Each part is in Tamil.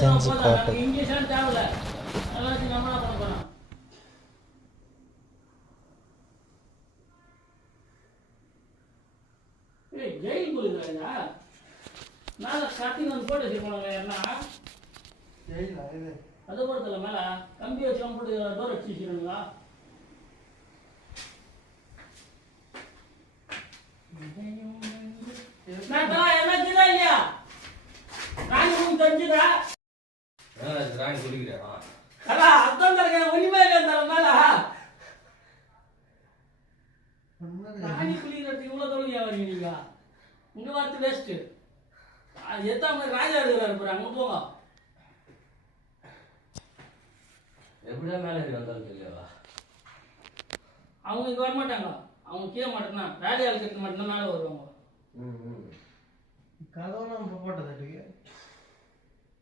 செஞ்சு காட்டு. அது போடுறதுல மேல கம்பி வச்சு போட்டு டோர் அடிச்சு வச்சுருங்களா? இல்லையா ராணி உங்களுக்கு தெரிஞ்சுதா? ராணி சொல்லிக்கிறேன் அதான் ஒளிமே இல்லை மேல ராணி குளிக்கிறதுக்கு இவ்வளவு தொழில் வரீங்க நீங்க. உங்க வார்த்தை வேஸ்ட். எத்தாம ராஜா இருக்கிறாரு அங்க போங்க. எப்படியா மேலே வந்தாலும் தெரியவா? அவங்க இங்க வர மாட்டாங்க. அவங்க கீழே மாட்டேன்னா வேலையாள் இருக்கிறது மட்டும்தான் மேலே வருவாங்க. கதவுலாம் போட்டது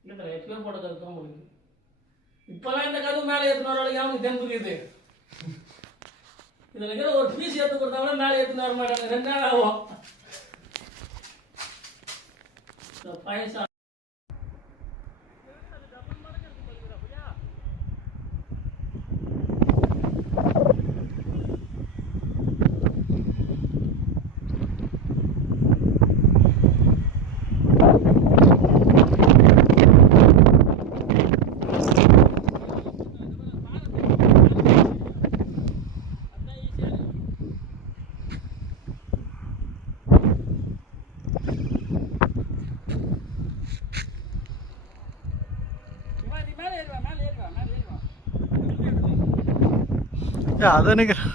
இல்லை எப்பயோ போட்ட கதவு தான் முடியுது. இப்பெல்லாம் இந்த கதவு மேலே ஏற்றின வரைக்கும் அவனுக்கு தென்புக்குது. இதில் இருக்கிற ஒரு பீஸ் ஏற்று கொடுத்தா மேலே ஏற்றின வர மாட்டாங்க. 2 நாள் ஆகும். பைசா அதை நினைக்கிறேன்.